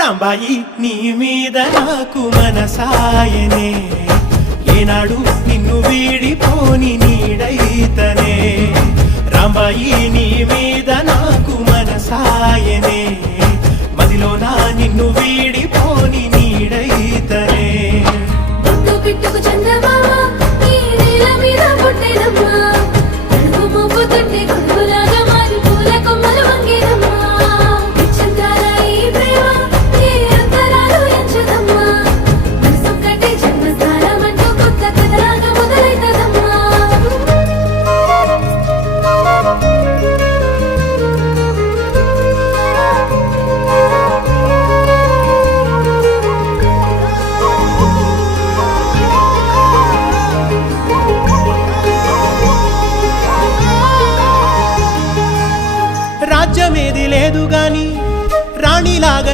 రాంబాయి నీ మీద నాకు మనసాయనే ఏనాడు నిన్ను వీడిపోని నీడైతనే రాంబాయి నీ మీద నాకు మనసాయనే మదిలో నా నిన్ను వీడి